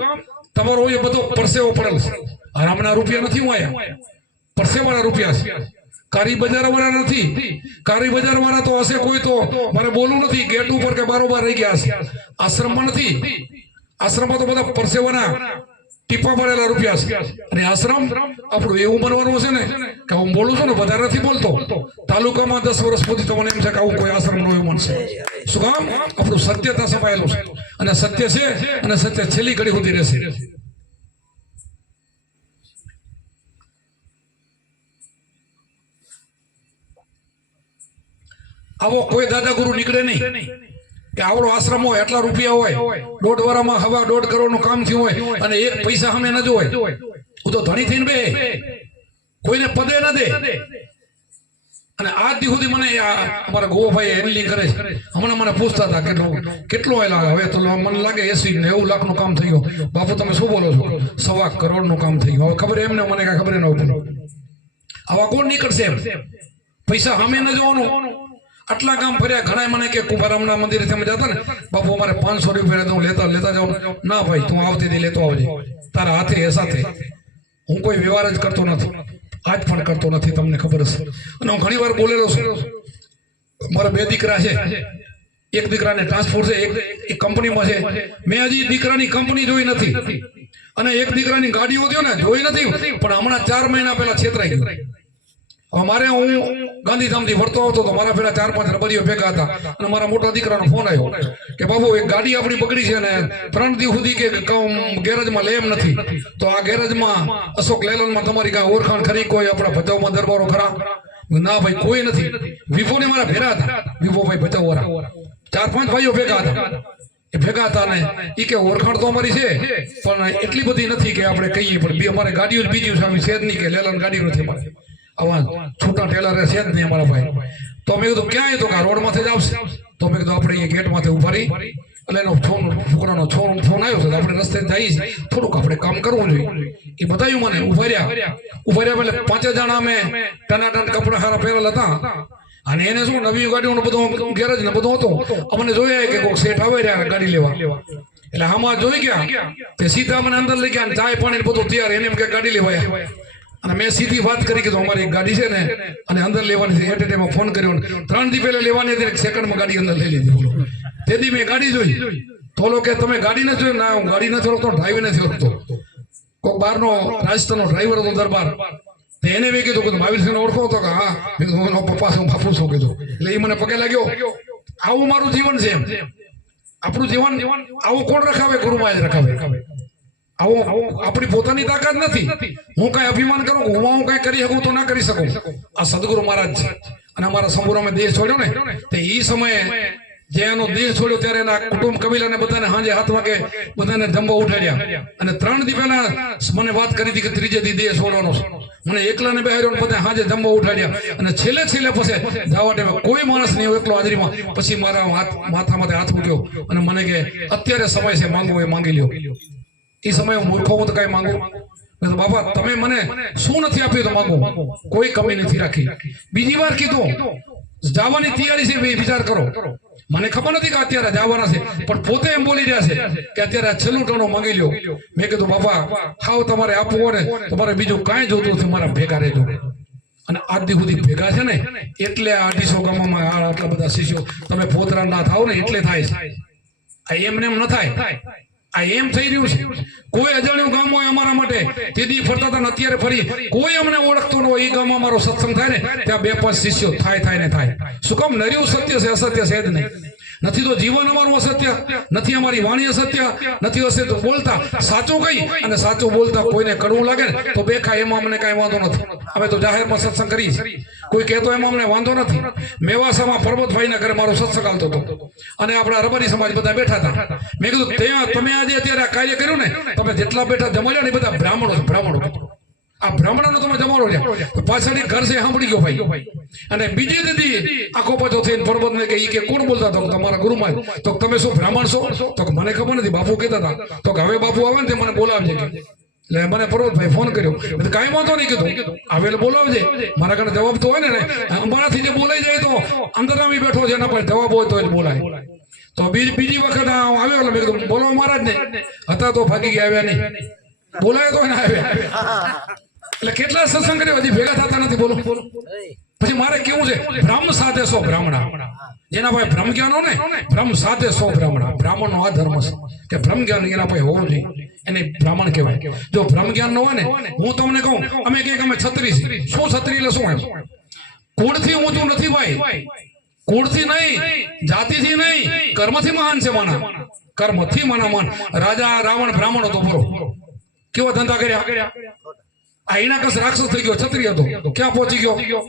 તમારો એ બધો પરસેવો પડેલ છે. આરામના રૂપિયા નથી હું આયા, પરસેવાના રૂપિયા છે. કારી બજાર વાળા નથી. કારી બજાર વાળા તો હશે કોઈ, તો મારે બોલવું નથી. ગેટ ઉપર કે બારોબાર રહી ગયા હશે. આશ્રમમાં નથી. આશ્રમમાં તો બધા પરસેવાના ટીપા પડેલા રૂપિયા છે. અને આશ્રમ આપણું એવું બનવાનું છે ને કે હું બોલું છું ને વધારે નથી બોલતો. તાલુકામાં 10 વર્ષ સુધી તો મને એમ છે કે આવું કોઈ આશ્રમ નો એવું બનશે. શું કામ? આપણું સત્યતા સમાયેલું છે, અને સત્ય છે, અને સત્ય છેલ્લી ઘડી સુધી રહેશે. આવો કોઈ દાદા ગુરુ નીકળે નહીં કે આવડો આશ્રમ હોય, એટલા રૂપિયા હોય, 1.5 વર્ષમાં 1.5 કરોડનું કામ થયું હોય અને એક પૈસા સામે ન જોય, હું તો ધણી થઈને બે કોઈને પદે ન દે. અને આજ દી સુધી મને અમારા ગોવાભાઈ હેન્ડલિંગ કરે છે. હમણાં મને પૂછતા હતા કેટલું લાગે, હવે તો મને લાગે 80-90 લાખનું કામ થઈ ગયું. બાપુ તમે શું બોલો છો? 1.25 કરોડનું કામ થઈ ગયું. હવે ખબર એમને મને કાંઈ ખબર ન હોય. આવા કોણ નીકળશે એમ? પૈસા સામે ન જોવાનું. આટલા કામ ફર્યા. ઘણા મને કે કુંભારામના મંદિરે તમે જતા ને, બાપુ અમારે 500 રૂપિયા હું લેતા જાઉં. ના ભાઈ, તું આવતી દી લેતો આવજે, તારા હાથે એ સાથે. હું કોઈ વ્યવહાર જ કરતો નથી, આજ પણ કરતો નથી, તમને ખબર હશે. અને હું ઘણી વાર બોલેલો છું. મારા 2 દીકરા છે, એક દીકરાને ટ્રાન્સપોર્ટ છે, એક કંપનીમાં છે. મેં હજી દીકરાની કંપની જોઈ નથી અને એક દીકરાની ગાડીઓ થયો ને જોઈ નથી, પણ હમણાં 4 મહિના પહેલા છેતરાઈ ગયું. અમારે હું ગાંધીધામથી વળતો આવતો તો મારા પેલા 4-5 રબરીઓ ભેગા હતા અને મારા મોટા દીકરાનો ફોન આવ્યો કે બાબુ એક ગાડી આપણી બગડી છે ને 3 દિવસ સુધી કે ગેરેજમાં લે એમ નથી. તો આ ગેરેજમાં અશોક લેલનમાં તમારી કાંઈ ઓળખાણ ખરી? કોઈ આપણા ભચાઉમાં દરબારો ખરા? ના ભાઈ, કોઈ નથી. વિભોને મારા ભેરા હતા, વિભોભાઈ ભચાઉવાળા, 4-5 ભાઈઓ ભેગા હતા. એ ભેગા હતા ને એ કે ઓળખાણ તો અમારી છે પણ એટલી બધી નથી કે આપણે કહીએ. પણ અમારે ગાડીઓ જ બીજી સામે છે જ નહીં કે લેલન ગાડી નથી અમારે. આવા છૂટા ટેલરે છે જ નહીં અમારા ભાઈ. તો મેં કીધું ક્યાં? તો કે રોડ માંથી જ આવશે. તો મેં કીધું આપણે એ ગેટ માંથી ઉભા રહી એટલે એનો છોકરાનો ફોન આવ્યો છે, આપણે રસ્તે જઈએ છીએ, થોડુંક આપણે કામ કરવું જોઈએ. એ બતાવ્યું મને. ઉભા રહ્યા એટલે 5 જણા અમે ટનાટન કપડા સારા પહેરેલા હતા. અને એને શું નવી ગાડીઓનું બધું ગેરેજ ને બધું હતું. અમને જોયા કે કોઈક શેઠ આવે રહ્યા ગાડી લેવા, એટલે આમાં જોઈ ગયા તે સીધા મને અંદર લઈ ગયા. ચાય પાણી બધું તૈયાર, એને એમ કે ગાડી લેવાય. અને મેં સીધી વાત કરી કે અમારી એક ગાડી છે ને અને અંદર લેવાની છે. એટ ટાઈમમાં ફોન કર્યો. 3 દી પહેલા લેવાની હતી, 1 સેકન્ડમાં ગાડી અંદર લઈ લીધી. બોલો, તેથી મેં ગાડી જોઈ. તો કે તમે ગાડી નથી જોઈ? ના, હું ગાડી નથી ઓળખતો, ડ્રાઈવર નથી ઓળખતો. કોઈ બહારનો રાજસ્થાનનો ડ્રાઈવર હતો દરબાર. એને મેં કીધું કે મહાવીરસિંહને ઓળખો તો કે હા. મેં કીધું પપ્પા હું બાપુ છું કીધું. એટલે એ મને પગે લાગ્યો. આવું મારું જીવન છે એમ. આપણું જીવન આવું કોણ રખાવે? ગુરુમાં જ રખાવે. આવું આપણી પોતાની તાકાત નથી. હું કઈ અભિમાન કરું કે હું કઈ કરી શકું તો ના કરી શકું. આ સદગુરુ મહારાજ છે. અને અમારા સંબુરામે દેશ છોડ્યો ને તે એ સમયે જે એનો દેશ છોડ્યો ત્યારે એના કુટુંબ કબીલાને બધાને સાંજે 7 વાગે બધાને જમવા ઉઠાડ્યા. અને 3 દી પહેલા મને વાત કરી હતી કે 3જે દી દેહ છોડવાનો છે. મને એકલાને બેહાર્યો ને બધા સાંજે જમવા ઉઠાડ્યા. અને છેલ્લે પછી જવા ટાઈમે કોઈ માણસ નહીં એકલો હાજરીમાં. પછી મારા માથામાંથી હાથ મૂક્યો અને મને કે અત્યારે સમય છે, માંગવું એ માંગી લ્યો. એ સમયે હું મૂર્ખો હું તો કઈ માંગુ? બાપા તમે મને શું નથી આપ્યું તો માંગો. કોઈ કમી નથી રાખી. બીજી વાર કીધું જવાની તૈયારી છે, વિચાર કરો. મને ખબર નથી કે અત્યારે જવાના છે, પણ પોતે એમ બોલી રહ્યા છે કે અત્યારે છેલ્લું ટણું માંગી લ્યો. મેં કીધું બાપા હાવ તમારે આપવું હોય ને તમારે બીજું કાંઈ જોતું નથી, મારા ભેગા રહેજો. અને આજ દી સુધી ભેગા છે ને એટલે 250 ગામમાં આટલા બધા શિષ્યો. તમે પોતરા ના થાવ ને એટલે થાય છે. આ એમને એમ ન થાય. આ એમ થઈ રહ્યું છે. કોઈ અજાણ્યું ગામ હોય અમારા માટે તેથી ફરતા હતા, અત્યારે ફરી કોઈ અમને ઓળખતું ન હોય. એ ગામમાં મારો સત્સંગ થાય ને ત્યાં 2-5 શિષ્યો થાય ને થાય. શું કામ? નર્યું સત્ય છે, અસત્ય છે જ નહીં. નથી તો જીવન અમારું અસત્ય, નથી અમારી વાણી અસત્ય, નથી હશે તો બોલતા સાચું કઈ અને સાચું બોલતા કોઈને કડવું લાગે ને તો બેખા, એમાં અમને કઈ વાંધો નથી. અમે તો જાહેરમાં સત્સંગ કરી, કોઈ કહેતો એમાં અમને વાંધો નથી. મેવાસામાં પરબતભાઈના ઘરે મારો સત્સંગ આવતો હતો અને આપણા રબારી સમાજ બધા બેઠા હતા. મેં કીધું ત્યાં તમે આજે અત્યારે આ કાર્ય કર્યું ને, તમે જેટલા બેઠા જમાડ્યા ને બધા બ્રાહ્મણો. આ બ્રાહ્મણોનો તમે જમાડો છે. પાછળ ઘર છે સાંભળી ગયો ભાઈ. અને બીજી દીદી આખો પાછો થઈને પરબતને કે ઈ કે કોણ બોલતા તો તમારા ગુરુમાં. તો તમે શું બ્રાહ્મણ છો? તો મને ખબર નથી, બાપુ કહેતા હતા. તો હવે બાપુ આવે ને તે મને બોલાવજે. એટલે મને પરબતભાઈ ફોન કર્યો. કાંઈ વાંધો નહીં કીધું, આવેલો બોલાવજે. મારા ઘરે જવાબ તો હોય ને, અમારાથી જે બોલાઈ જાય તો અંદર આવી બેઠો છે, એના પાસે જવાબ હોય તો જ બોલાય. તો બીજી વખત આવ્યો મેં કીધું બોલો મહારાજ ને હતા તો ભાગી ગયા, આવ્યા નહીં. બોલાય તો આવ્યા. એટલે કેટલા સત્સંગ કર્યો હજી ભેગા થતા નથી. બોલો પછી મારે કેવું છે? બ્રહ્મ સાથે 100 બ્રાહ્મણા. જેના પાસે બ્રહ્મ જ્ઞાન હોય ને, બ્રહ્મ સાથે 100 બ્રાહ્મણા. બ્રાહ્મણનો આ ધર્મ છે કે બ્રહ્મ જ્ઞાન એના પાસે હોવું જોઈએ, એને બ્રાહ્મણ કહેવાય. જો બ્રહ્મ જ્ઞાન ન હોય ને, હું તમને કહું અમે કહીએ અમે છત્રી. શું છત્રી એટલે શું એમ? કુળથી ઊંચું નથી ભાઈ, કુળથી નહીં, જાતિથી નહીં, કર્મથી મહાન છે માના. કર્મથી માન. રાજા રાવણ બ્રાહ્મણ હતો, પૂરો કેવો ધંધા કર્યા. આ હિરણ્યકશ રાક્ષસ થઈ ગયો, ક્ષત્રિય હતો, ક્યાં પહોંચી ગયો?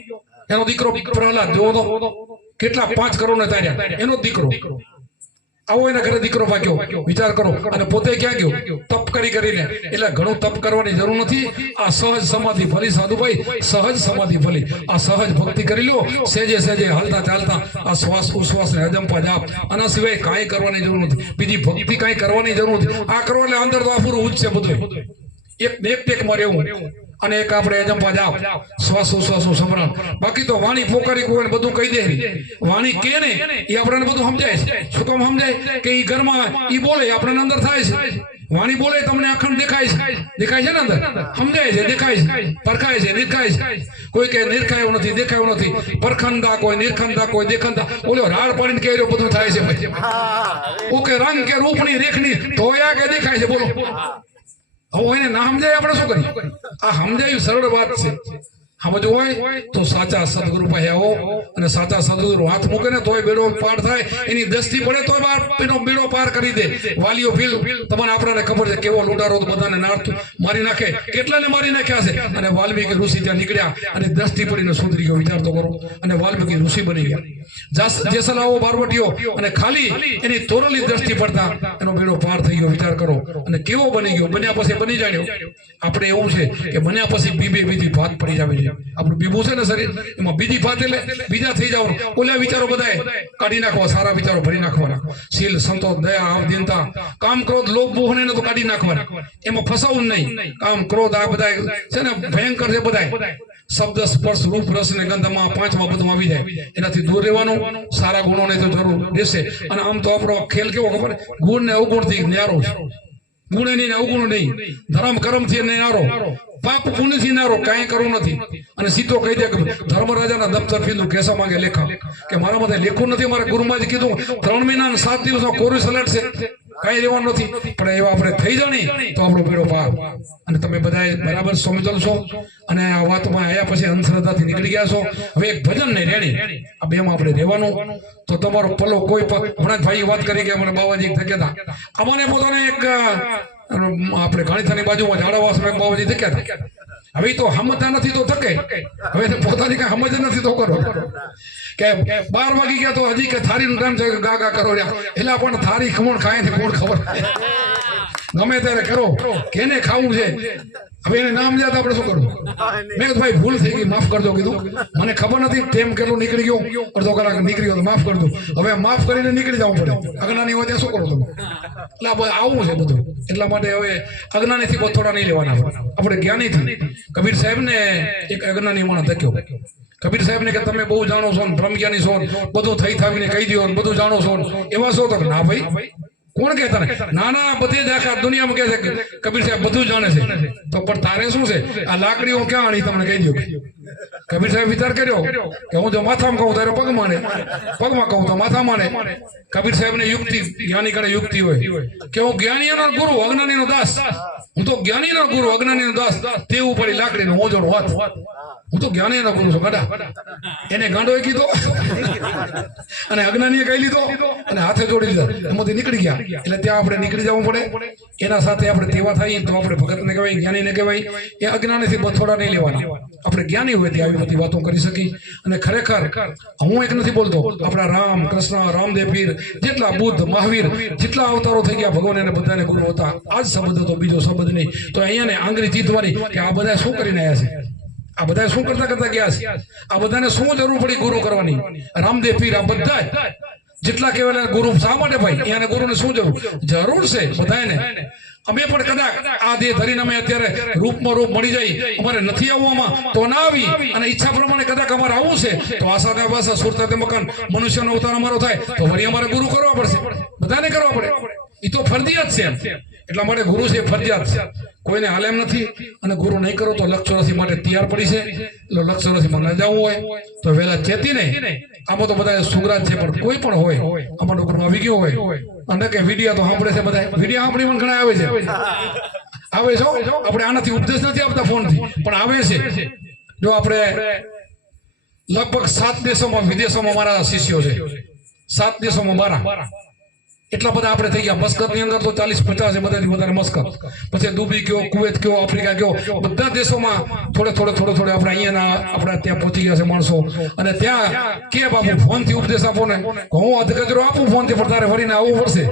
એનો દીકરો પ્રહલાદ જોવો તો કેટલા 5 કરોડ ને તાર્યા, એનો જ દીકરો. આવો એના ઘરે દીકરો ભાગ્યો, વિચાર કરો. અને પોતે ક્યાં ગયો? તપ કરીને. એટલે ઘણું તપ કરવાની જરૂર નથી. આ સહજ સમાધિ ભલી સાધુભાઈ, સહજ સમાધિ ભલી. આ સહજ ભક્તિ કરી લો, સેજે હાલતા ચાલતા આ શ્વાસ ઉશ્વાસ ને અજંપા જાપ, આના સિવાય કાંઈ કરવાની જરૂર નથી. બીજી ભક્તિ કાંઈ કરવાની જરૂર નથી. આ કરો એટલે અંદર તો આ પૂરું ઉચ્ચ બધું એક ટેકમાં રહેવું, અને એક આપણે અજંપા જાપ, શ્વાસ ઉશ્વાસનું સ્મરણ. બાકી તો વાણી પોકારી કોઈ બધું કહી દે. વાણી કે ને એ આપણને બધું સમજાય છે. શું કામ સમજાય? કે એ ઘરમાં એ બોલે આપણને અંદર થાય છે. વાણી બોલે તમને અખંડ દેખાય છે ને અંદર, સમજાય છે, દેખાય છે, પરખાય છે, નિરખાય છે. કોઈ કે નિરખાયું નથી, દેખાયું નથી. પરખંદા કોઈ, નિરખંદા કોઈ, દેખંદા. ઓલો રાડ પાડીને કે બધું થાય છે. ઓકે, રંગ કે રૂપની રેખની ધોયા કે દેખાય છે. બોલો, હવે એને ના સમજાય આપણે શું કરીએ? આ સમજાયું સરળ વાત છે. સમજવું હોય તો સાચા સદગુરુ પાસે આવો, અને સાચા સદગુરુ હાથ મૂકે ને તોય બેડો પાર થાય. એની દસ્તી પડે તો એનો બેડો પાર કરી દે. વાલીઓ ભીલ તમને આપણને ખબર છે કેવો લૂંટારો બધાને નારતું મારી નાખે, કેટલાને મારી નાખ્યા છે. અને વાલ્મીકી ઋષિ ત્યાં નીકળ્યા અને દસ્તી પડીને સુધરી ગયો. વિચાર તો કરો. અને વાલ્મીકી ઋષિ બની ગયા. જેસલાઓ બારવટીઓ, અને ખાલી એની તોરલી દ્રષ્ટિ પડતા એનો બેડો પાર થઈ ગયો. વિચાર કરો. અને કેવો બની ગયો? બન્યા પછી બની જાણ્યો. આપણે એવું છે કે બન્યા પછી બીજી ભાત પડી જાવે છે. આપણું બીબું છે ને શરીર, એમાં બીજી ભાત એટલે બીજા થઈ જવાનું. ઓલા વિચારો બધા કાઢી નાખવા, સારા વિચારો ભરી નાખવાના. શીલ, સંતોષ, દયા, આવદીનતા, કામ, ક્રોધ, લોભ, મોહ ને તો કાઢી નાખવાના. એમાં ફસાવું નહીં. કામ, ક્રોધ આ બધા છે ને ભયંકર છે. બધા શબ્દ, સ્પર્શ, રૂપ, રસ ને ગંધમાં 5માં બધું આવી જાય. એનાથી દૂર રહેવાનું. સારા ગુણોને તો જરૂર રહેશે. અને આમ તો આપણો ખેલ કેવો ખબર? ગુણ ને અવગુણથી ન્યારો છે. ગુણ નહીં ને અવગુણ નહીં. ધર્મ કર્મથી ન્યારો, પાપ પુણ્યથી નારો, કાંઈ કરવું નથી. અને સીધો કહી દે કે ધર્મરાજાના દફતર ફીધું કેસા માંગે લેખા, કે મારા માટે લેખું નથી. મારા ગુરુમાં જ કીધું 3 મહિના અને 7 દિવસમાં કોરું સલાડ છે, કાંઈ રહેવાનું નથી. પણ એવા આપણે થઈ જાણી તો આપણો બેડો પાર. અને તમે બધા બરાબર સમજો છો. અને આ વાતમાં આવ્યા પછી અંધશ્રદ્ધાથી નીકળી ગયા છો. હવે એક ભજન નહીં રેણી, આ બેમાં આપણે રહેવાનું. તો તમારો પલો કોઈ હમણાં ભાઈ વાત કરી કે મને બાવાજી ધકેતા. અમને પોતાને એક આપણે ગાણીથાની બાજુમાં ઝાડાવાસમાં બાવાજી ધક્યા હતા. હવે તો સમજતા નથી તો થકે. હવે પોતાની કઈ સમજ નથી તો કરો. કે 12 વાગી ગયા તો હજી કે થારી નું ટાઈમ છે, ગાગા કરો. એટલે પણ થારી ખમણ ખાય ને કોણ ખબર? ગમે ત્યારે કરો, કેને ખાવું છે. હવે એને નામ યાદ આપણે શું કરવું? મેં ભાઈ ભૂલ થઈ ગઈ, માફ કરજો કીધું. મને ખબર નથી ટેમ કેટલું નીકળી ગયો, અડધો કલાક નીકળી ગયો, માફ કરજો. હવે માફ કરીને નીકળી જવું પડે. અજ્ઞાની હોય ત્યાં શું કરો તમે? એટલે આવું છે બધું. એટલા માટે હવે અજ્ઞાનીથી થોડા નહીં લેવાના, આપણે જ્ઞાનીથી. કબીર સાહેબ ને એક અજ્ઞાની માણસ ધક્યો. કબીર સાહેબ ને કે તમે બહુ જાણો છો, બ્રહ્મજ્ઞાની છો, બધું થઈ થાવીને કહી દો, બધું જાણો છો, એવા છો? તો ના ભાઈ, કોણ કે તને? ના, બધી જ આખા દુનિયામાં કહે છે કબીર સાહેબ બધું જાણે છે. તો પણ તારે શું છે? આ લાકડીઓ ક્યાં આણી તમને કહી દો. કબીર સાહેબ વિચાર કર્યો કે હું જો માથામાં કહું ત્યારે પગ માને, પગમાં કહું તો માથા માને. કબીર સાહેબ ને યુક્તિ, જ્ઞાની કરે યુક્તિ હોય કે હું જ્ઞાનીનો ગુરુ, અજ્ઞાનીનો દાસ. હું તો જ્ઞાનીનો ગુરુ, અજ્ઞાનીનો દાસ. તેવું પડી લાકડીનો મોજોનો હાથ. હું તો જ્ઞાનીનો ગુરુ છું. ગડા એને ગાંડોએ કીધો અને અજ્ઞાનીએ કહી લીધો અને હાથે જોડી લીધા. એમાંથી નીકળી ગયા. એટલે ત્યાં આપણે નીકળી જવું પડે. એના સાથે આપણે તેવા થઈએ તો આપણે ભગતને કહેવાય, જ્ઞાનીને કહેવાય. એ અજ્ઞાનીથી બથોડા નહીં લેવાના. આપણે જ્ઞાની હોય ત્યાં આવી બધી વાતો કરી શકી. અને ખરેખર હું એક નથી બોલતો, આપણા રામ, કૃષ્ણ, રામદેવ પીર, જેટલા બુદ્ધ, મહાવીર, જેટલા અવતારો થઈ ગયા, ભગવાન એને બધાને ગુરુ હતા. આ જ શબ્દ હતો, બીજો શબ્દ નહીં. તો અહીંયા ને આંગળી જીતવાની કે આ બધા શું કરીને આવ્યા છે, આ બધા શું કરતા ગયા છે, આ બધાને શું જરૂર પડી ગુરુ કરવાની? રામદેવ પીર, આ બધા જેટલા કહેવાય ગુરુ શા માટે ભાઈ? એને ગુરુને શું જરૂર છે બધાને? અમે પણ કદાચ આ દેહ ધરીને અમે અત્યારે રૂપમાં રૂપ મળી જાય, અમારે નથી આવવામાં તો ના આવી, અને ઈચ્છા પ્રમાણે કદાચ અમારે આવવું છે તો આશા ભાષા સુરતા મકાન મનુષ્યનો અવતાર અમારો થાય તો વળી અમારે ગુરુ કરવા પડશે, બધાને કરવા પડે. એ તો ફરજિયાત છે. એટલા માટે ગુરુ છે ફરજિયાત છે, કોઈને હાલ એમ નથી. અને ગુરુ નહીં કરો તો લક્ષ માટે તૈયાર પડી છે. એટલે લક્ષ માં ન જવું હોય તો વહેલા ચેતી નહીં. આમાં તો બધા સુગરાજ છે, પણ કોઈ પણ હોય આમાં ગુરુ આવી ગયો હોય. અને કે વિડિયા તો સાંભળે છે, બધા વિડિયા સાંભળી પણ ઘણા આવે છે. છો આપણે આનાથી ઉપદેશ નથી આપતા ફોનથી, પણ આવે છે. જો આપણે લગભગ 7 દેશોમાં વિદેશોમાં મારા શિષ્યો છે, 7 દેશોમાં મારા એટલા બધા આપણે થઈ ગયા. મસ્કત ની અંદર તો 40-50 બધાથી વધારે મસ્કત, પછી દુબઈ કયો, કુવેત કયો, આફ્રિકા કયો, બધા દેશોમાં થોડે આપણે અહીંયાના આપણે ત્યાં પહોંચી ગયા છે માણસો. અને ત્યાં કે બાપુ ફોન થી ઉપદેશ આપો ને, હું અધકચરો આપું ફોન થી, પણ તારે ફરીને આવવું પડશે.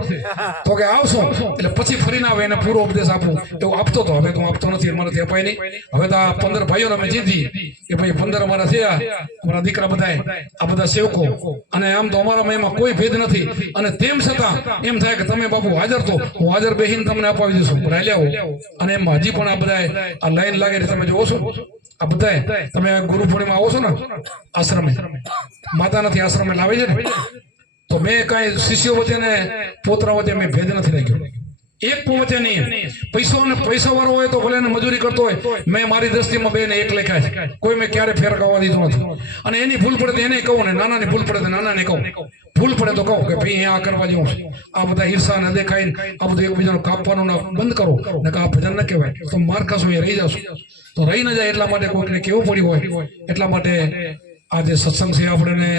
તો કે આવશો એટલે પછી ફરીને આવે એને પૂરો ઉપદેશ આપું, એવું આપતો તો. હવે તો હું આપતો નથી, મારાથી અપાય નહીં. હવે તો આ 15 ભાઈઓને અમે જીતી કે ભાઈ 15 અમારા થયા, અમારા દીકરા બધા, આ બધા સેવકો, અને આમ તો અમારામાં એમાં કોઈ ભેદ નથી. અને તેમ છતાં એમ થાય કે તમે બાપુ હાજર, તો હું હાજર બેહીને તમને અપાવી દઈશું, રાલ્યા. અને એમ હજી પણ આ બધા આ લાઈન લાગે તમે જોવો છો, આ બધા તમે ગુરુ પૂર્ણિમા આવો છો ને આશ્રમે, માતા નથી આશ્રમે લાવે છે ને, તો મેં કઈ શિષ્યો વચ્ચે ને પોતરા વચ્ચે મેં ભેદ નથી રાખ્યો. એક વચ્ચે નહીં. પૈસા વાળો હોય તો ભલે મજૂરી કરતો હોય, મેં મારી દ્રષ્ટિમાં બેને એક લેખાય છે, કોઈ મેં ક્યારે ફેર કરવા દીધું નથી. અને એની ભૂલ પડે તો એને કહું ને, નાનાની ભૂલ પડે તો નાનાને કહું, ભૂલ પડે તો કહું કે ભાઈ આ કરવા જેવું છે. આ બધા ઈર્ષા ને દેખાઈને આ બધું એકબીજાનું કાપવાનું બંધ કરો, ને આ ભજન ન કહેવાય તો માર ખાશો, એ રહી જશો. તો રહી ન જાય એટલા માટે કોઈકને કેવું પડ્યું હોય, એટલા માટે આ જે સત્સંગ છે આપણે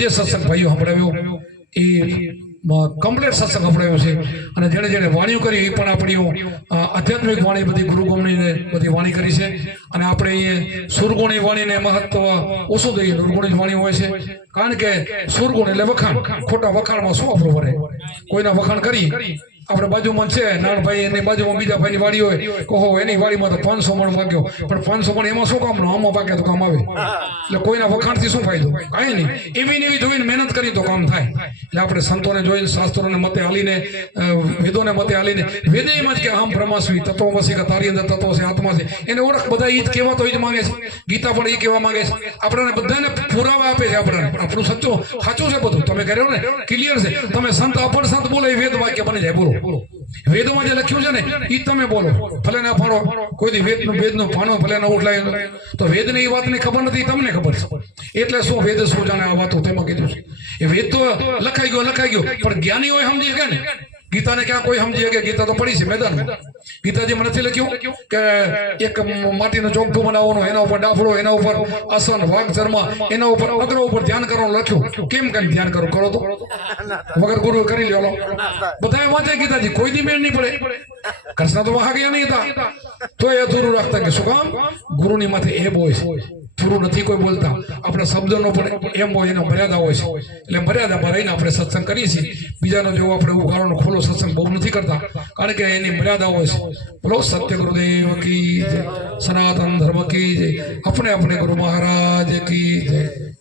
જે સત્સંગ ભાઈઓ સંભળાવ્યો એ કમ્પ્લીટ સત્સંગ સંભળાવ્યો છે. અને જેણે જેણે વાણીઓ કરી એ પણ આપણી આધ્યાત્મિક વાણી બધી ગુરુગમની બધી વાણી કરી છે. અને આપણે અહીંયા સુરગુણી વાણીને મહત્વ ઓછું દઈએ, દુર્ગુણી વાણી હોય છે. કારણ કે સુરગુણ એટલે વખાણ, ખોટા વખાણમાં શું આપણું વરે, કોઈના વખાણ કરી. આપણે બાજુમાં છે નાનભાઈ, એની બાજુમાં બીજા ભાઈની વાડી હોય, કહો એની વાડીમાં તો 500 મણ વાગ્યો, પણ 500 મણ એમાં શું કામનો, આમાં પાકે તો કામ આવે. એટલે કોઈના વખાણથી શું ફાયદો, કાંઈ નહીં. એવી ને એવી જોઈને મહેનત કરી તો કામ થાય. એટલે આપણે સંતોને જોઈને, શાસ્ત્રોને મતે હાલીને, વેદોને મતે હાલીને, વેદેમાં જ કે આમ બ્રહ્માસ્વી તત્વમસી કે તારી અંદર તત્વ છે, આત્મા છે, એને ઓળખ બધા એ જ કહેવા તો એ જ માંગે છે. ગીતા પણ એ કહેવા માંગે છે. આપણને બધાને પુરાવા આપે છે. આપણું સાચું છે બધું. તમે કર્યો ને, ક્લિયર છે. તમે સંત અપર સંત બોલે એ વેદ વાક્ય બની જાય. વેદોમાં જે લખ્યું છે ને એ તમે બોલો, ભલે ના ફાળો, કોઈ વેદનું ફાણો ભલે ન ઉઠલાય, તો વેદને એ વાતની ખબર નથી, તમને ખબર છે. એટલે શું વેદ શું જાણે આ વાતો તેમાં કીધું છે. એ વેદ તો લખાઈ ગયો, પણ જ્ઞાની હોય સમજી શકે ને. ગીતાને ક્યાં કોઈ સમજી શકે? ગીતા તો પડી છે મેદાનમાં. ગીતાજીમાં નથી લખ્યું કે એક માટીનો ચોકઠું બનાવવાનું, એના ઉપર ડાફડો, એના ઉપર આસન, વાઘ ચર્મા, એના ઉપર અગ્ર ઉપર ધ્યાન કરવાનું લખ્યું. કેમ કઈ ધ્યાન કરો તો વગર ગુરુ કરી લો. બધા વાંચે ગીતાજી, કોઈ દી મેળ નહીં પડે. કૃષ્ણ તો વહા ગયા નહીં હતા, તો એ અધૂરું રાખતા. કે શું કામ? ગુરુની માથે એમ હોય છે, પૂરું નથી કોઈ બોલતા. આપણે શબ્દ નો પડે એમ હોય, એનો મર્યાદા હોય છે. એટલે મર્યાદામાં રહીને આપણે સત્સંગ કરીએ છીએ. બીજાનો જેવો આપણે ઉઘાડોનો ખુલ્લો સત્સંગ બહુ નથી કરતા, કારણ કે એની મર્યાદા હોય છે. બોલો સત્ય ગુરુદેવ કી જય, સનાતન ધર્મ કી જય, अपने गुरु महाराज की जय।